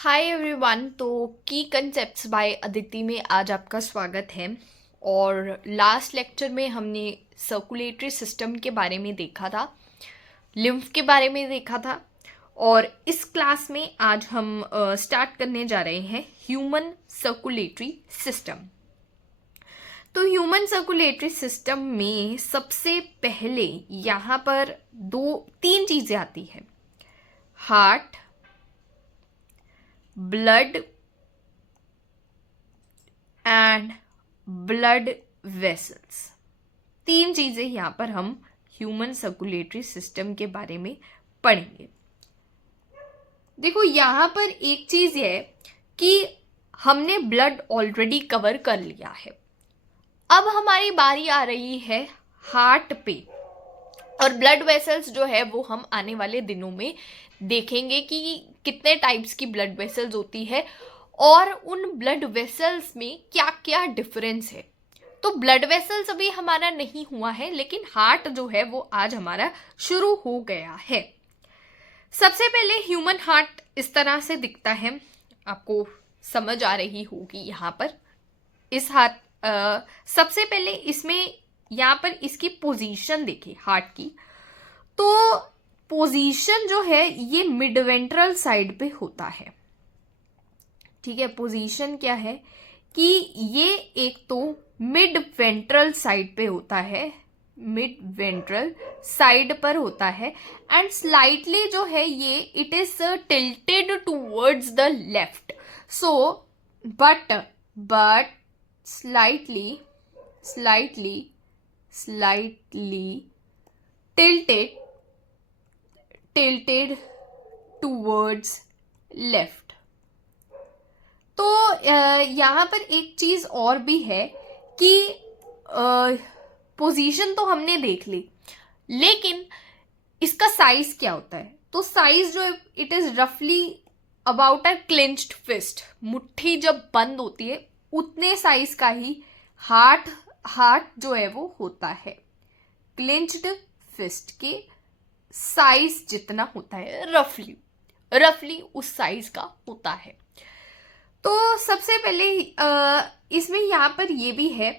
Hi everyone. तो की concepts bye Aditi में आज आपका स्वागत है। और लास्ट लेक्चर में हमने सर्कुलेटरी सिस्टम के बारे में देखा था, लिम्फ के बारे में देखा था। और इस क्लास में आज हम स्टार्ट करने जा रहे हैं ह्यूमन सर्कुलेटरी सिस्टम। तो ह्यूमन सर्कुलेटरी सिस्टम में सबसे पहले यहाँ पर तीन चीज़ें आती हैं: heart, blood and blood vessels. तीन चीजें यहाँ पर हम ह्यूमन सर्कुलेटरी सिस्टम के बारे में पढ़ेंगे। देखो, यहाँ पर एक चीज है कि हमने ब्लड ऑलरेडी कवर कर लिया है। अब हमारी बारी आ रही है हार्ट पे, और ब्लड वेसल्स जो है वो हम आने वाले दिनों में देखेंगे कि कितने टाइप्स की ब्लड वेसल्स होती है और उन ब्लड वेसल्स में क्या क्या डिफरेंस है। तो ब्लड वेसल्स अभी हमारा नहीं हुआ है, लेकिन हार्ट जो है वो आज हमारा शुरू हो गया है। सबसे पहले ह्यूमन हार्ट इस तरह से दिखता है, आपको समझ आ रही होगी यहाँ पर। इस हार्ट सबसे पहले इसमें यहाँ पर इसकी पोजीशन देखिए हार्ट की। तो पोजीशन जो है ये मिड वेंट्रल साइड पे होता है। ठीक है, पोजीशन क्या है कि ये एक तो मिड वेंट्रल साइड पे होता है, मिड वेंट्रल साइड पर होता है। एंड स्लाइटली जो है ये it is tilted towards the left. So but slightly tilted towards left। तो यहाँ पर एक चीज और भी है कि पोजीशन तो हमने देख ली, लेकिन इसका साइज क्या होता है। तो साइज जो है इट इज रफली अबाउट अ क्लिंच्ड फिस्ट। मुट्ठी जब बंद होती है उतने साइज का ही हार्ट जो है वो होता है। क्लिंच्ड फिस्ट के साइज जितना होता है रफली उस साइज का होता है। तो सबसे पहले इसमें यहाँ पर ये भी है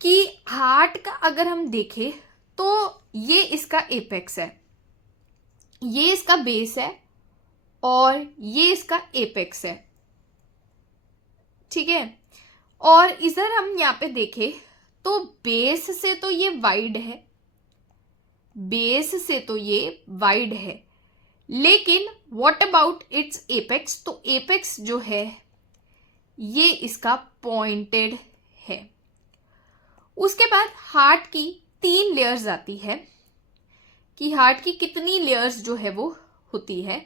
कि हार्ट का अगर हम देखें तो ये इसका एपेक्स है, ये इसका बेस है और ये इसका एपेक्स है। ठीक है, और इधर हम यहाँ पे देखें तो बेस से तो ये वाइड है, लेकिन व्हाट अबाउट इट्स एपेक्स। तो एपेक्स जो है ये इसका पॉइंटेड है। उसके बाद हार्ट की 3 लेयर्स आती है कि हार्ट की कितनी लेयर्स जो है वो होती है।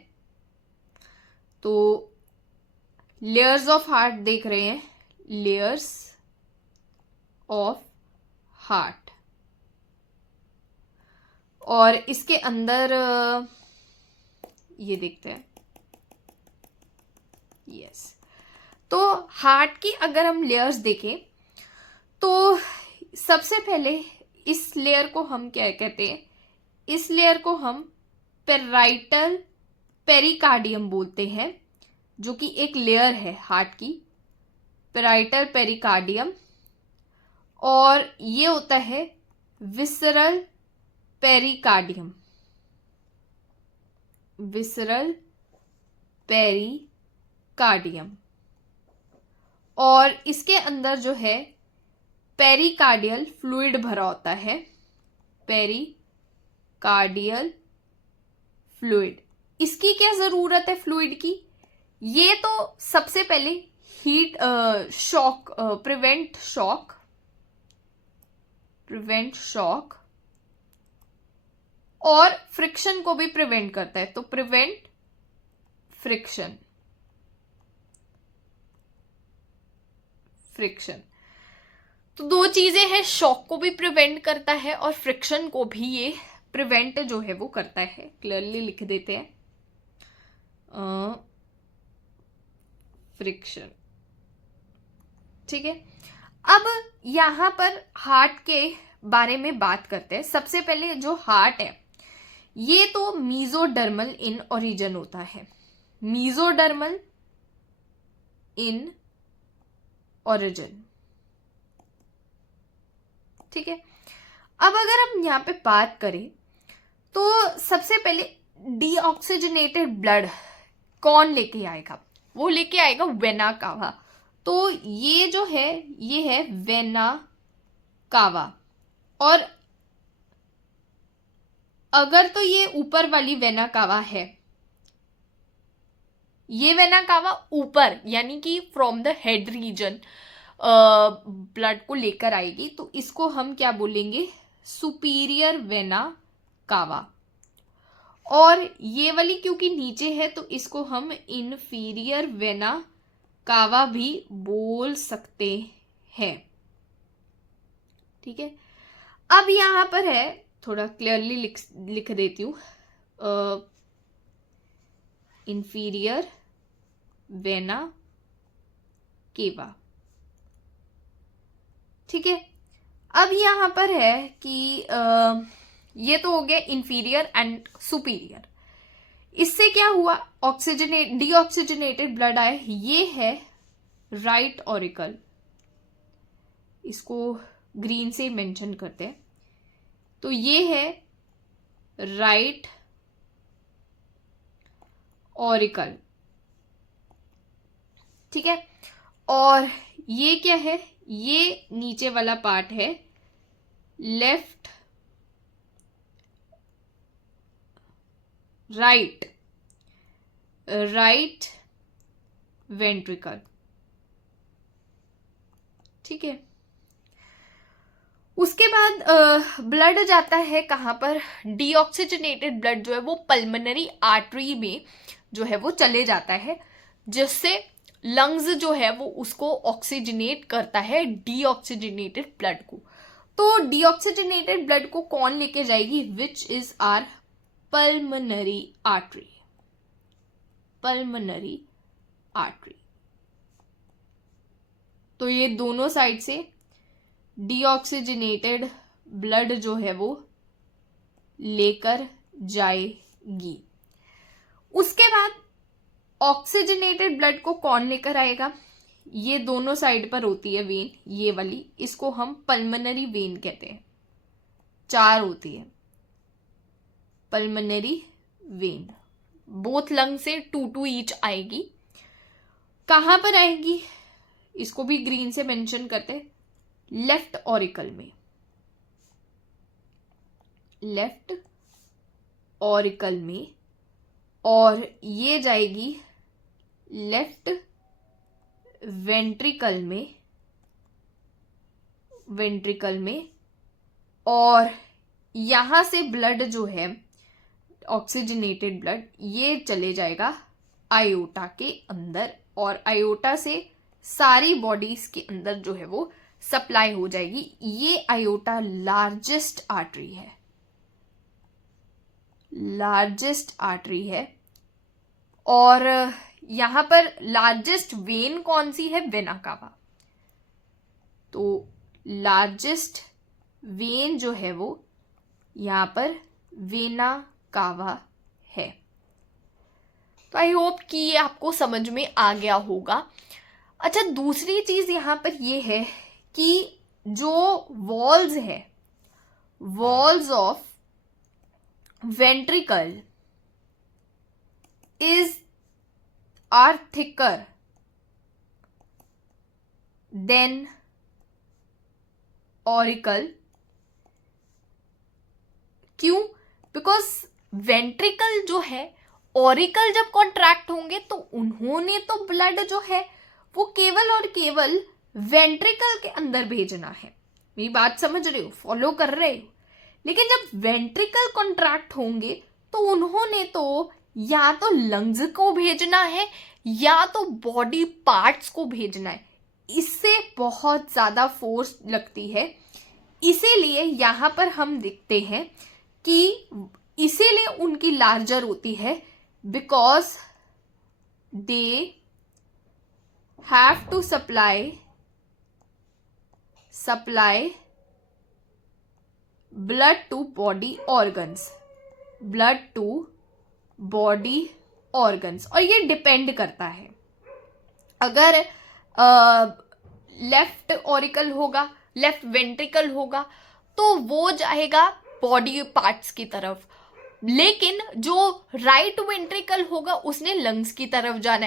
तो लेयर्स ऑफ हार्ट देख रहे हैं, लेयर्स ऑफ हार्ट। और इसके अंदर ये देखते हैं, यस। तो हार्ट की अगर हम लेयर्स देखें तो सबसे पहले इस लेयर को हम क्या कहते हैं, इस लेयर को हम पेराइटल पेरिकार्डियम बोलते हैं, जो कि एक लेयर है हार्ट की, पेराइटल पेरिकार्डियम। और ये होता है विसरल पेरिकार्डियम, और इसके अंदर जो है पेरिकार्डियल फ्लूइड भरा होता है, पेरिकार्डियल फ्लूइड। इसकी क्या जरूरत है फ्लूइड की? ये तो सबसे पहले हीट शॉक प्रिवेंट शॉक और फ्रिक्शन को भी प्रिवेंट करता है। तो प्रिवेंट फ्रिक्शन तो 2 चीजें हैं, शॉक को भी प्रिवेंट करता है और फ्रिक्शन को भी ये प्रिवेंट जो है वो करता है। क्लियरली लिख देते हैं फ्रिक्शन। ठीक है, अब यहां पर हार्ट के बारे में बात करते हैं। सबसे पहले जो हार्ट है ये तो मीजोडर्मल इन ओरिजिन होता है। Mesodermal in origin. ठीक है, अब अगर हम यहाँ पे बात करें तो सबसे पहले डीऑक्सीजनेटेड ब्लड कौन लेके आएगा? वो लेके आएगा वेना कावा। तो ये जो है ये है वेना कावा। और अगर तो ये ऊपर वाली वेना कावा है, ये वेना कावा ऊपर यानी कि from the head region blood को लेकर आएगी, तो इसको हम क्या बोलेंगे? Superior vena cava. और ये वाली क्योंकि नीचे है तो इसको हम इन्फीरियर वेना कावा भी बोल सकते हैं। ठीक है, अब यहां पर है, थोड़ा क्लियरली लिख देती हूं, इन्फीरियर वेना केवा। ठीक है, अब यहां पर है कि ये तो हो गया इन्फीरियर एंड सुपीरियर। इससे क्या हुआ? डीऑक्सीजनेटेड ब्लड आए, ये है राइट ऑरिकल। इसको ग्रीन से मेंशन करते हैं, तो ये है राइट ऑरिकल। ठीक है, और ये क्या है? ये नीचे वाला पार्ट है लेफ्ट राइट वेंट्रिकल। ठीक है, उसके बाद ब्लड जाता है कहाँ पर? डीऑक्सीजनेटेड ब्लड जो है वो पल्मोनरी आर्टरी में जो है वो चले जाता है, जिससे लंग्स जो है वो उसको ऑक्सीजनेट करता है डीऑक्सीजनेटेड ब्लड को। तो डीऑक्सीजनेटेड ब्लड को कौन लेके जाएगी? Which is are pulmonary artery. Pulmonary artery. तो ये दोनों साइड से डीऑक्सीजनेटेड ब्लड जो है वो लेकर जाएगी। उसके बाद ऑक्सीजनेटेड ब्लड को कौन लेकर आएगा? ये दोनों साइड पर होती है वेन, ये वाली, इसको हम पल्मोनरी वेन कहते हैं। 4 होती है पल्मोनरी वेन, बोथ लंग से 2 ईच आएगी। कहां पर आएगी? इसको भी ग्रीन से मेंशन करते हैं, लेफ्ट ऑरिकल में। लेफ्ट ऑरिकल में, और ये जाएगी लेफ्ट वेंट्रिकल में, और यहां से ब्लड जो है ऑक्सीजनेटेड ब्लड ये चले जाएगा आयोटा के अंदर, और आयोटा से सारी बॉडीज के अंदर जो है वो सप्लाई हो जाएगी। ये आयोटा लार्जेस्ट आर्टरी है। और यहां पर लार्जेस्ट वेन कौन सी है? Vena cava. तो लार्जेस्ट वेन जो है वो यहां पर वेना कावा है। तो आई होप कि ये आपको समझ में आ गया होगा। अच्छा, दूसरी चीज यहां पर ये है कि जो वॉल्स है, walls of ventricle are thicker than auricle। क्यों? बिकॉज वेंट्रिकल जो है, ऑरिकल जब कॉन्ट्रैक्ट होंगे तो उन्होंने तो ब्लड जो है वो केवल और केवल वेंट्रिकल के अंदर भेजना है। मेरी बात समझ रहे हो? फॉलो कर रहे हो? लेकिन जब वेंट्रिकल कॉन्ट्रैक्ट होंगे तो उन्होंने तो या तो लंग्स को भेजना है या तो बॉडी पार्ट्स को भेजना है। इससे बहुत ज्यादा फोर्स लगती है। इसीलिए यहां पर हम देखते हैं कि इसीलिए उनकी लार्जर होती है, because they have to supply blood to body organs, और ये डिपेंड करता है। अगर लेफ्ट ऑरिकल होगा, लेफ्ट वेंट्रिकल होगा, तो वो जाएगा बॉडी पार्ट्स की तरफ, लेकिन जो राइट वेंट्रिकल होगा उसने लंग्स की तरफ जाना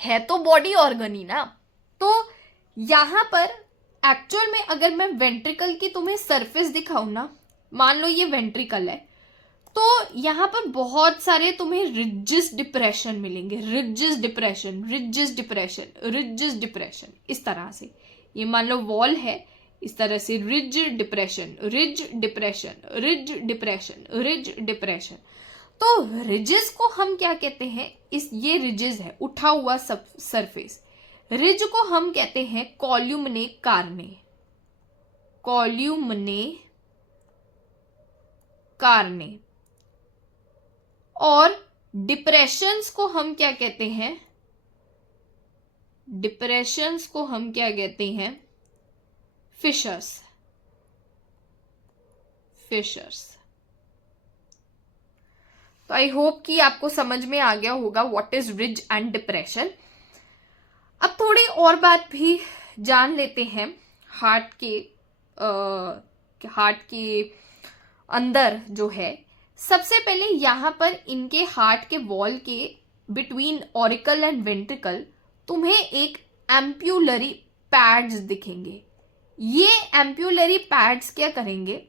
है तो बॉडी ऑर्गन ही ना। तो यहां पर एक्चुअल में अगर मैं वेंट्रिकल की तुम्हें सरफेस दिखाऊं ना, मान लो ये वेंट्रिकल है, तो यहां पर बहुत सारे तुम्हें रिजिस डिप्रेशन मिलेंगे, रिजिस डिप्रेशन, रिजिस डिप्रेशन, रिजिस डिप्रेशन, इस तरह से। ये मान लो वॉल है, इस तरह से ridge depression, ridge depression, ridge depression, ridge depression. तो रिजिस को हम क्या कहते हैं, इस ये रिजिस है, उठा हुआ सब सरफेस। रिज को हम कहते हैं कॉल्यूमने कार्ने, कॉल्यूमने कार्ने। और डिप्रेशंस को हम क्या कहते हैं, डिप्रेशंस को हम क्या कहते हैं, फिशर्स, फिशर्स। तो आई होप कि आपको समझ में आ गया होगा what is ridge and depression. अब थोड़ी और बात भी जान लेते हैं हार्ट के अंदर जो है। सबसे पहले यहां पर इनके हार्ट के वॉल के बिटवीन ऑरिकल एंड वेंट्रिकल तुम्हें एक एम्प्यूलरी पैड्स दिखेंगे। ये एम्प्यूलरी पैड्स क्या करेंगे,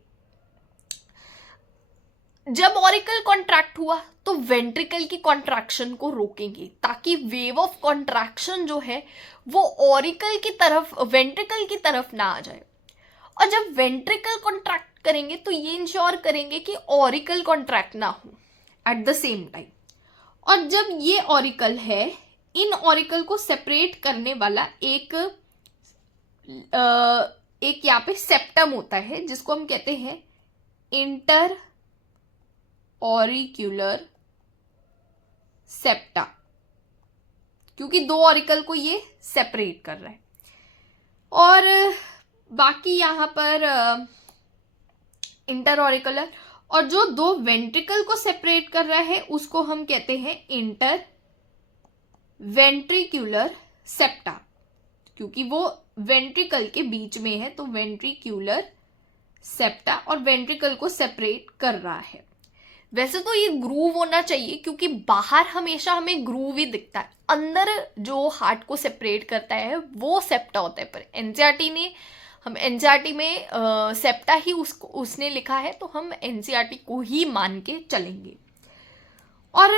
जब ऑरिकल कॉन्ट्रैक्ट हुआ तो वेंट्रिकल की कॉन्ट्रैक्शन को रोकेंगे, ताकि वेव ऑफ कॉन्ट्रैक्शन जो है वो ऑरिकल की तरफ, वेंट्रिकल की तरफ ना आ जाए। और जब वेंट्रिकल कॉन्ट्रैक्ट करेंगे तो ये इंश्योर करेंगे कि ऑरिकल कॉन्ट्रैक्ट ना हो एट द सेम टाइम। और जब ये ऑरिकल है, इन ऑरिकल को सेपरेट करने वाला एक यहाँ पे सेप्टम होता है, जिसको हम कहते हैं इंटर ऑरिक्यूलर सेप्टा, क्योंकि दो ऑरिकल को ये सेपरेट कर रहा है। और बाकी यहां पर इंटर ऑरिकुलर, और जो दो वेंट्रिकल को सेपरेट कर रहा है उसको हम कहते हैं इंटर वेंट्रिक्यूलर सेप्टा, क्योंकि वो वेंट्रिकल के बीच में है, तो वेंट्रिक्यूलर सेप्टा और वेंट्रिकल को सेपरेट कर रहा है। वैसे तो ये ग्रूव होना चाहिए, क्योंकि बाहर हमेशा हमें ग्रूव ही दिखता है, अंदर जो हार्ट को सेपरेट करता है वो सेप्टा होता है। पर एनसीईआरटी में सेप्टा ही उसने लिखा है, तो हम एनसीईआरटी को ही मान के चलेंगे। और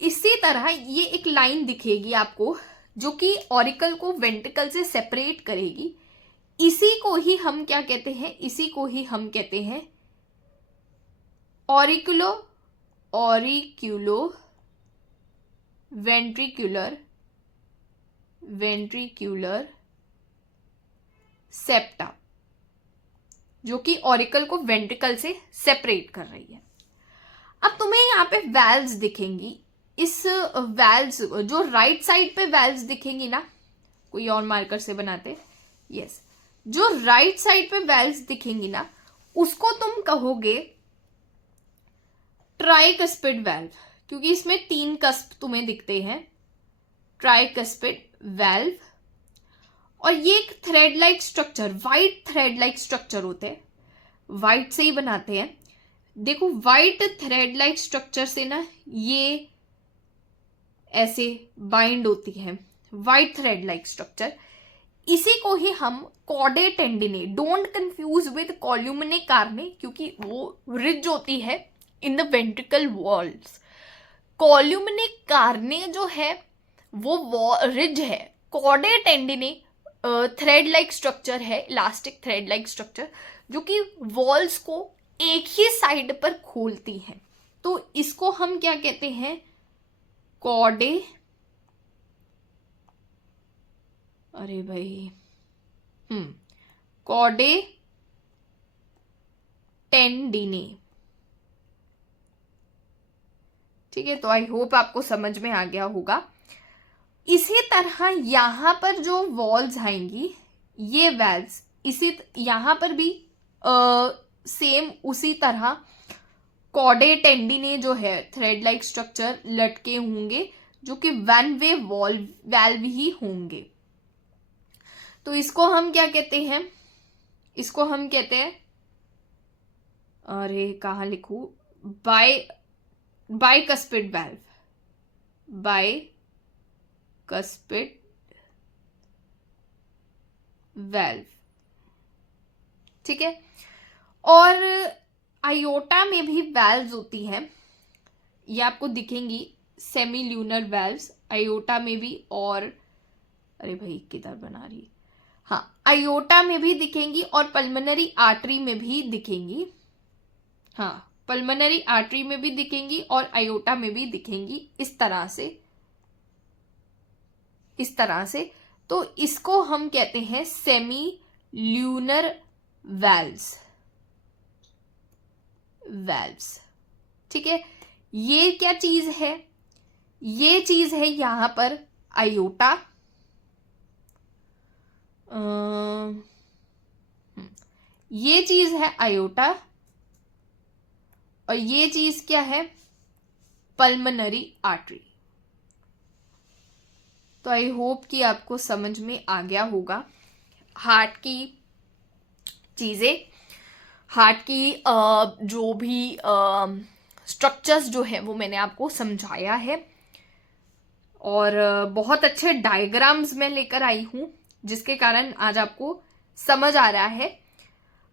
इसी तरह ये एक लाइन दिखेगी आपको जो कि ऑरिकल को वेंट्रिकल से सेपरेट करेगी। इसी को ही हम क्या कहते हैं, इसी को ही हम कहते हैं ऑरिक्यूलो वेंट्रिक्यूलर सेप्टा, जो कि ऑरिकल को वेंट्रिकल से सेपरेट कर रही है। अब तुम्हें यहाँ पे वैल्व्स दिखेंगी। इस वैल्व्स जो राइट साइड पे वैल्व्स दिखेंगी ना, कोई और मार्कर से बनाते, यस, जो राइट साइड पे वैल्व्स दिखेंगी ना उसको तुम कहोगे ट्राइकस्पिड वाल्व, क्योंकि इसमें 3 कस्प तुम्हें दिखते हैं, ट्राइकस्पिड वाल्व। और ये एक thread like structure, white thread like structure होते हैं, वाइट से ही बनाते हैं। देखो वाइट थ्रेड लाइक स्ट्रक्चर से ना ये ऐसे बाइंड होती है, वाइट थ्रेड लाइक स्ट्रक्चर। इसी को ही हम कॉडे tendineae, don't confuse with columnae carneae, क्योंकि वो रिज होती है in the ventricle walls. Columnae carneae जो है वो रिज है, कॉडे टेंडिने थ्रेड लाइक स्ट्रक्चर है, इलास्टिक थ्रेड लाइक स्ट्रक्चर, जो कि वॉल्स को एक ही साइड पर खोलती हैं। तो इसको हम क्या कहते हैं, कॉडे, अरे भाई कॉडे टेंडिने। ठीक है, तो आई होप आपको समझ में आ गया होगा। इसी तरह यहां पर जो वॉल्स आएंगी, ये वैल्व्स, इसी यहां पर भी सेम उसी तरह कॉडे टेंडिने जो है थ्रेड लाइक स्ट्रक्चर लटके होंगे, जो कि वन वे वैल्व ही होंगे। तो इसको हम क्या कहते हैं, इसको हम कहते हैं, अरे कहाँ लिखूं, बाइकस्पिड वैल्व, बाइकस्पिड वैल्व, ठीक है। और आयोटा में भी वैल्व्स होती हैं, ये आपको दिखेंगी, सेमी ल्यूनर वैल्व्स आयोटा में भी, और अरे भाई किधर बना रही, हाँ आयोटा में भी दिखेंगी और पल्मोनरी आर्टरी में भी दिखेंगी, हाँ पल्मोनरी आर्टरी में भी दिखेंगी और आयोटा में भी दिखेंगी, इस तरह से। तो इसको हम कहते हैं सेमी ल्यूनर वैल्व्स, ठीक है। ये क्या चीज है, ये चीज है यहां पर आयोटा, ये चीज है आयोटा, और ये चीज क्या है, पल्मोनरी आर्टरी। तो आई होप कि आपको समझ में आ गया होगा हार्ट की चीजें, हार्ट की जो भी स्ट्रक्चर्स जो है वो मैंने आपको समझाया है, और बहुत अच्छे डायग्राम्स में लेकर आई हूं, जिसके कारण आज आपको समझ आ रहा है।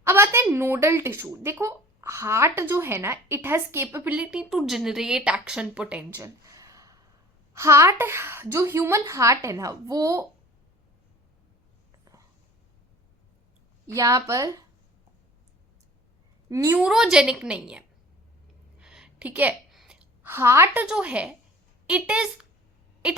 अब आते हैं नोडल टिश्यू। देखो हार्ट जो है ना, it has capability to generate action potential. Heart, जो ह्यूमन हार्ट है ना, वो यहां पर न्यूरोजेनिक नहीं है, ठीक है। हार्ट जो है, it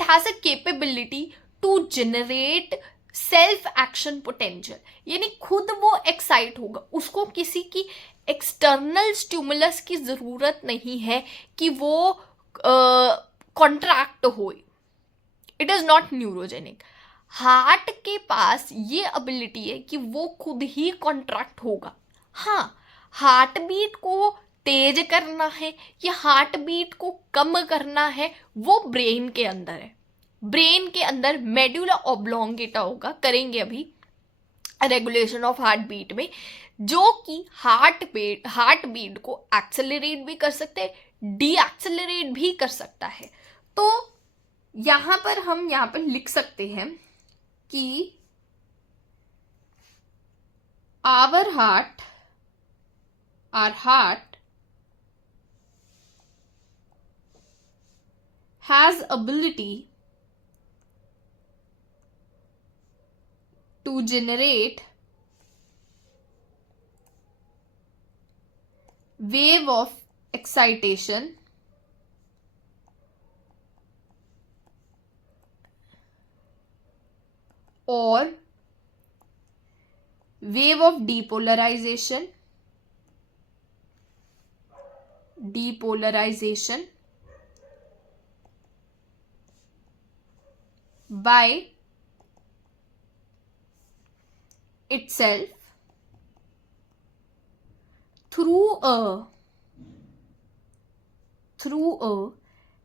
has a capability to generate self action potential, यानी खुद वो एक्साइट होगा, उसको किसी की एक्सटर्नल स्टिमुलस की जरूरत नहीं है कि वो कॉन्ट्रैक्ट हो। It is not neurogenic. Heart के पास ये एबिलिटी है कि वो खुद ही कॉन्ट्रैक्ट होगा। हाँ, हार्ट बीट को तेज करना है या हार्ट बीट को कम करना है, वो ब्रेन के अंदर है। ब्रेन के अंदर मेडुला ऑब्लोंगेटा होगा, करेंगे अभी रेगुलेशन ऑफ हार्ट बीट में, जो कि हार्ट बीट को एक्सेलरेट भी कर सकते हैं, डी एक्सेलरेट भी कर सकता है। तो यहां पर हम यहां पर लिख सकते हैं कि our heart has ability to generate wave of excitation or wave of depolarization by itself through a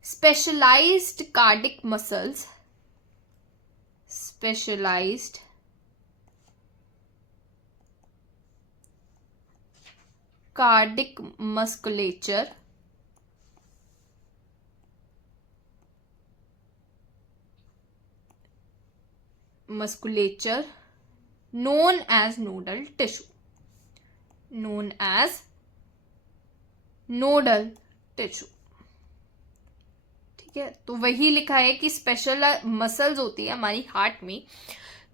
specialized cardiac muscles, specialized cardiac musculature known as nodal tissue, ठीक है। तो वही लिखा है कि स्पेशल मसल्स होती है हमारी हार्ट में,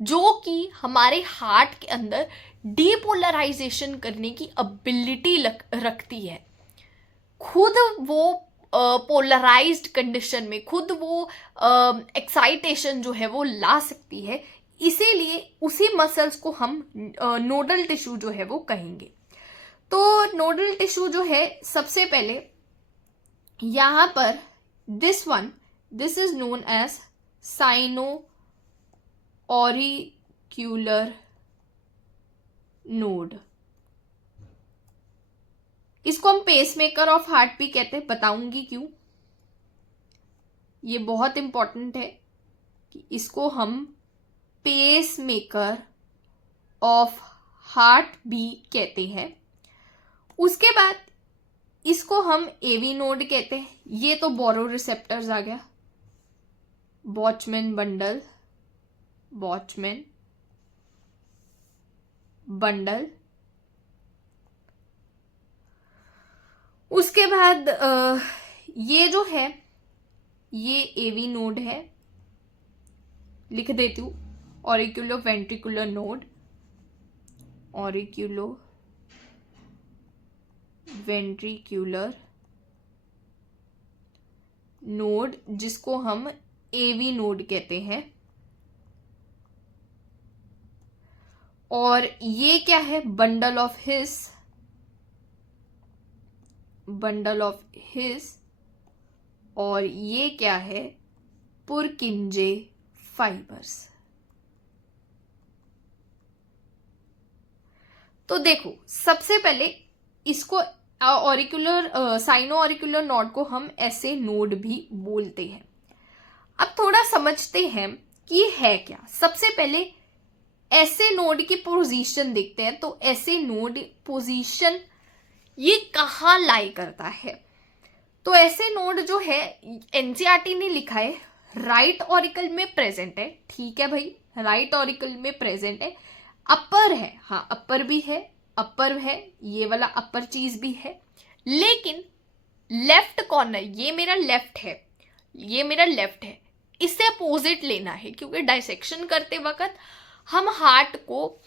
जो कि हमारे हार्ट के अंदर डीपोलराइजेशन करने की एबिलिटी रखती है। खुद वो पोलराइज्ड कंडीशन में खुद वो एक्साइटेशन जो है वो ला सकती है, इसीलिए उसी मसल्स को हम नोडल टिश्यू जो है वो कहेंगे। तो नोडल टिश्यू जो है, सबसे पहले यहां पर this is known as sino auricular node. इसको हम पेसमेकर ऑफ हार्ट भी कहते हैं, बताऊंगी क्यों। ये बहुत इंपॉर्टेंट है कि इसको हम पेस मेकर ऑफ हार्ट भी कहते हैं। उसके बाद इसको हम एवी नोड कहते हैं। ये तो बोरो रिसेप्टर्स आ गया, वॉचमैन बंडल। उसके बाद ये जो है ये एवी नोड है, लिख देती हूं, ऑरिक्यूलो वेंट्रिकुलर नोड, ऑरिक्यूलो वेंट्रिकुलर नोड, जिसको हम एवी नोड कहते हैं। और ये क्या है, बंडल ऑफ हिस, और ये क्या है, पुरकिंजे फाइबर्स। तो देखो, सबसे पहले इसको ऑरिकुलर साइनो ऑरिकुलर नोड को हम ऐसे नोड भी बोलते हैं। अब थोड़ा समझते हैं कि ये है क्या। सबसे पहले ऐसे नोड की पोजीशन देखते हैं। तो ऐसे नोड पोजीशन ये कहाँ लाई करता है। तो ऐसे नोड जो है एनसीईआरटी ने लिखा है राइट ऑरिकल में प्रेजेंट है। ठीक है भाई, राइट ऑरिकल में प्रेजेंट है, अपर है, हाँ अपर भी है, अपर है, ये वाला अपर चीज भी है। लेकिन लेफ्ट कॉर्नर, ये मेरा लेफ्ट है, ये मेरा लेफ्ट है, इससे अपोजिट लेना है, क्योंकि डाइसेक्शन करते वक्त हम हार्ट को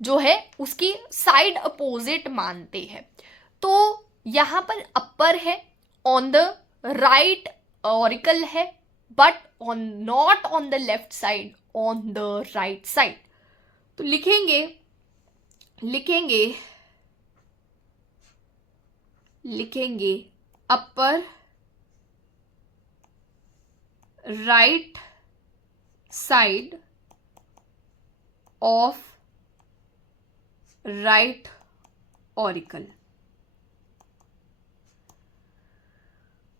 जो है उसकी साइड अपोजिट मानते हैं। तो यहां पर अपर है, ऑन द राइट ऑरिकल है, but not on the left side, on the right side. तो लिखेंगे upper right side of right auricle.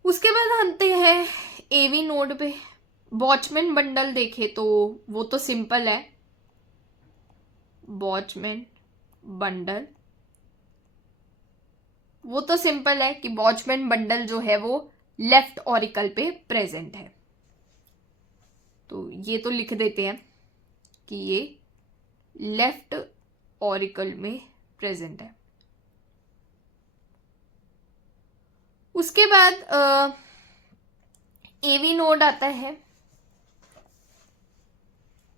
उसके बाद आते हैं एवी नोड पे। वॉचमैन बंडल देखे तो वो तो सिंपल है, वॉचमैन बंडल, वो तो सिंपल है कि वॉचमैन बंडल जो है वो लेफ्ट ऑरिकल पे प्रेजेंट है। तो ये तो लिख देते हैं कि ये लेफ्ट ऑरिकल में प्रेजेंट है। उसके बाद एवी नोड आता है।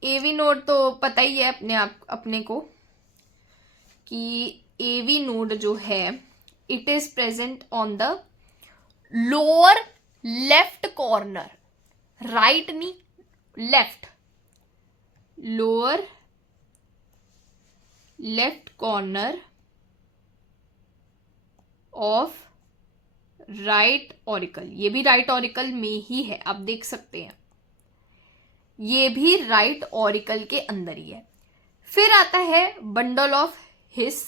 एवी नोड तो पता ही है अपने को कि एवी नोड जो है it is present on the lower left corner, right नहीं, left, lower left corner of right auricle. ये भी राइट ऑरिकल में ही है, आप देख सकते हैं, ये भी राइट ऑरिकल के अंदर ही है। फिर आता है bundle of his,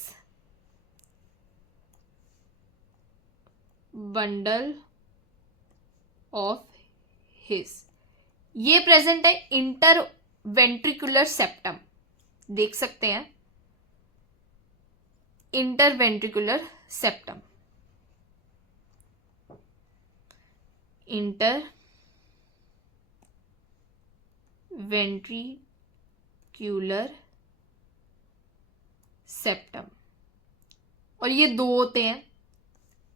bundle of his, ये प्रेजेंट है इंटर वेंट्रिकुलर सेप्टम, देख सकते हैं, inter ventricular septum, inter ventricular septum. और ये दो होते हैं,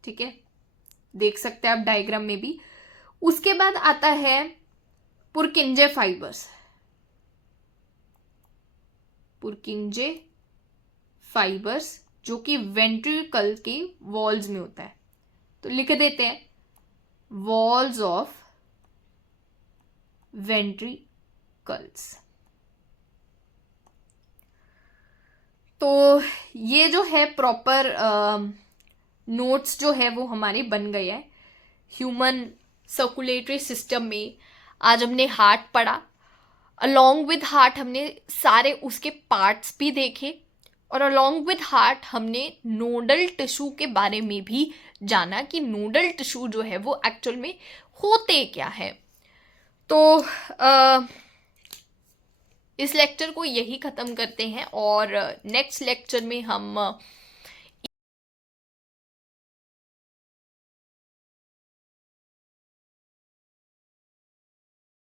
ठीक है, देख सकते हैं आप डायग्राम में भी। उसके बाद आता है पुरकिंजे फाइबर्स, पुरकिंजे फाइबर्स जो कि वेंट्रिकल के वॉल्स में होता है। तो लिख देते हैं वॉल्स ऑफ वेंट्रिकल्स। तो ये जो है प्रॉपर नोट्स जो है वो हमारे बन गए हैं ह्यूमन सर्कुलेटरी सिस्टम में। आज हमने हार्ट पढ़ा, अलोंग विद हार्ट हमने सारे उसके पार्ट्स भी देखे, और अलोंग विद हार्ट हमने नोडल टिश्यू के बारे में भी जाना कि नोडल टिश्यू जो है वो एक्चुअल में होते क्या है। तो इस लेक्चर को यही ख़त्म करते हैं और नेक्स्ट लेक्चर में हम